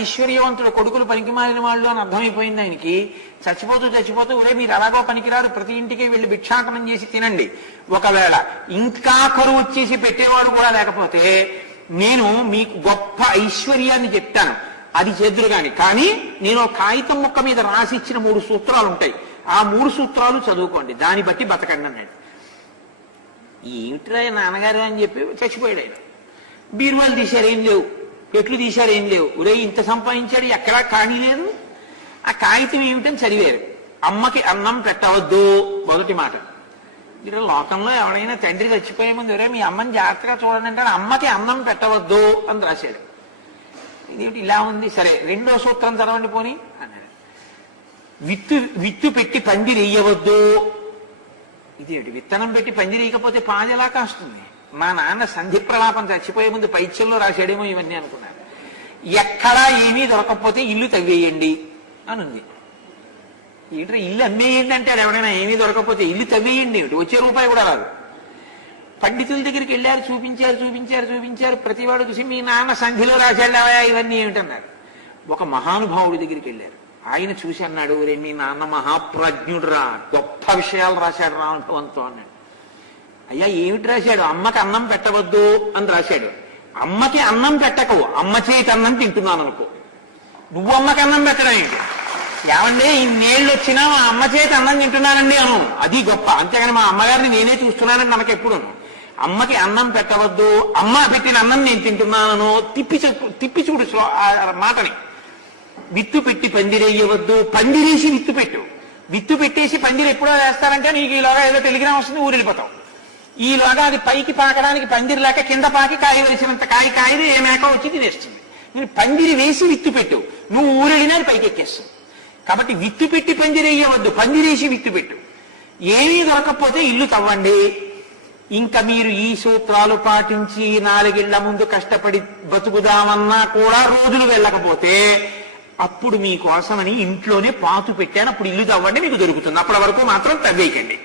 ఈశ్వర్యవంతుడు కొడుకులు పనికిమాలిన వాళ్ళు అని అర్థమైపోయింది ఆయనకి. చచ్చిపోతూ చచ్చిపోతూ ఒరే మీరు ఎలాగో పనికిరారు. ప్రతి ఇంటికి వెళ్ళి భిక్షాటనం చేసి తినండి. ఒకవేళ ఇంకా కరువు వచ్చేసి పెట్టేవాడు కూడా లేకపోతే నేను మీకు గొప్ప ఐశ్వర్యాన్ని చెప్తాను. అది చేదురు కాని కానీ నేను కాగితం ముక్క మీద రాసి ఇచ్చిన మూడు సూత్రాలు ఉంటాయి ఆ మూడు సూత్రాలు చదువుకోండి. దాన్ని బట్టి బతకండి అన్నాడు. ఏమిట్రా నాన్నగారు అని చెప్పి చచ్చిపోయాడు ఆయన. బీరువాలు తీశారు. ఏం లేవు. పెట్లు తీశారు ఏం లేవు. ఉరే ఇంత సంపాదించాడు ఎక్కడా కానీ లేదు. ఆ కాగితం ఏమిటని చదివారు. అమ్మకి అన్నం పెట్టవద్దు. మొదటి మాట. మీరు లోకంలో ఎవడైనా తండ్రి చచ్చిపోయే ముందు ఎవరే మీ అమ్మని జాగ్రత్తగా చూడండి అంటే అమ్మకి అన్నం పెట్టవద్దు అని రాశాడు. ఇదేమిటి? ఇలా ఉంది. సరే రెండో సూత్రం చదవండి పోని. అన్నాడు. విత్తు విత్తు పెట్టి పందిరి వేయవద్దు ఇదేమిటి? విత్తనం పెట్టి పందిరేయకపోతే పాది ఎలా కాస్తుంది? మా నాన్న సంధి ప్రలాపం చచ్చిపోయే ముందు పైత్యంలో రాశాడేమో ఇవన్నీ అనుకున్నాను. ఎక్కడా ఏమీ దొరకకపోతే ఇల్లు తవ్వేయండి అని ఉంది ఏంటంటే ఇల్లు అమ్మేయండి అంటే ఎవడైనా ఏమీ దొరకకపోతే ఇల్లు తవ్వేయండి వచ్చే రూపాయి కూడా రాదు. పండితుల దగ్గరికి వెళ్ళారు చూపించారు చూపించారు చూపించారు. ప్రతివాడు చూసి మీ నాన్న సంధిలో రాశాళ్ళవా ఇవన్నీ ఏమిటన్నారు. ఒక మహానుభావుడి దగ్గరికి వెళ్ళారు. ఆయన చూసి అన్నాడు రే మీ నాన్న మహాప్రజ్ఞుడురా గొప్ప విషయాలు రాశాడు రా అనుభవంతో అన్నాడు. అయ్యా ఏమిటి రాశాడు? అమ్మకి అన్నం పెట్టవద్దు అని రాశాడు. అమ్మకి అన్నం పెట్టకవు. అమ్మ చేతి అన్నం తింటున్నాను అనుకో. నువ్వు అమ్మకి అన్నం పెట్టడం ఏంటి? ఏమండి ఇన్నేళ్ళు వచ్చినా మా అమ్మ చేతి అన్నం తింటున్నానండి అను. అది గొప్ప. అంతేగాని మా అమ్మగారిని నేనే చూస్తున్నానని మనకి ఎప్పుడు అమ్మకి అన్నం పెట్టవద్దు. అమ్మ పెట్టిన అన్నం నేను తింటున్నాను తిప్పి చెప్పు తిప్పి చూడు మాటని. విత్తు పెట్టి పందిరేయవద్దు. పందిరేసి విత్తు పెట్టు. విత్తు పెట్టేసి పందిరు ఎప్పుడో వేస్తారంటే నీకు ఈలోగా ఏదో టెలిగ్రామ్ వస్తుంది ఊరు వెళ్ళిపోతావు ఈలోగా అది పైకి పాకడానికి పందిరి లేక కింద పాకి కాయ వేసినంత కాయ కాయది ఏ మేక వచ్చి తినేస్తుంది నేను పందిరి వేసి విత్తు పెట్టు. నువ్వు ఊరెళ్ళినా అది పైకి ఎక్కేస్తుంది. కాబట్టి విత్తు పెట్టి పందిరేయవద్దు పందిరేసి విత్తు పెట్టు. ఏమీ దొరకకపోతే ఇల్లు తవ్వండి. ఇంకా మీరు ఈ సూత్రాలు పాటించి నాలుగిళ్ళ ముందు కష్టపడి బతుకుదామన్నా కూడా రోజులు వెళ్ళకపోతే అప్పుడు మీకోసమని ఇంట్లోనే పాతు పెట్టాను. అప్పుడు ఇల్లు తవ్వండి మీకు దొరుకుతుంది. అప్పటి వరకు మాత్రం తవ్వేయకండి.